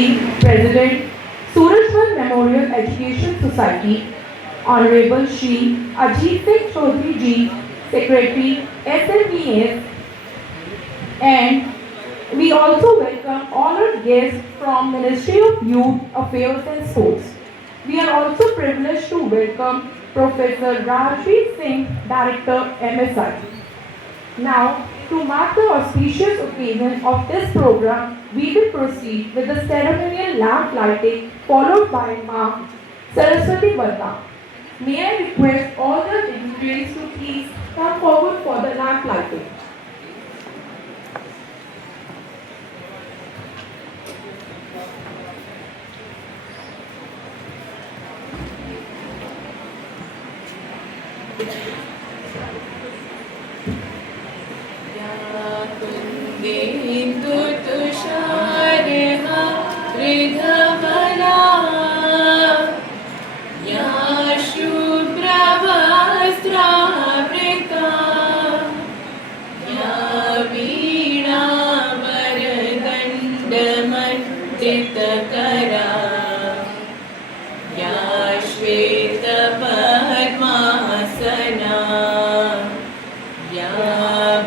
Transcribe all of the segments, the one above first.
Shri President, Surajbal Memorial Education Society, Honorable Shri Ajit Singh Chaudhary Ji, Secretary, SLPS, and we also welcome honored guests from Ministry of Youth Affairs and Sports. We are also privileged to welcome Professor Rajveer Singh, Director, MSI. Now, to mark the auspicious occasion of this program, we will proceed with the ceremonial lamp lighting followed by Ma Saraswati Vanda. May I request all the dignitaries to please come forward for the lamp lighting.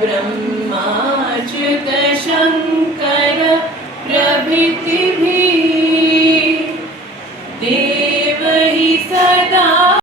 ब्रह्माच्युत Shankar प्रभृतिभिः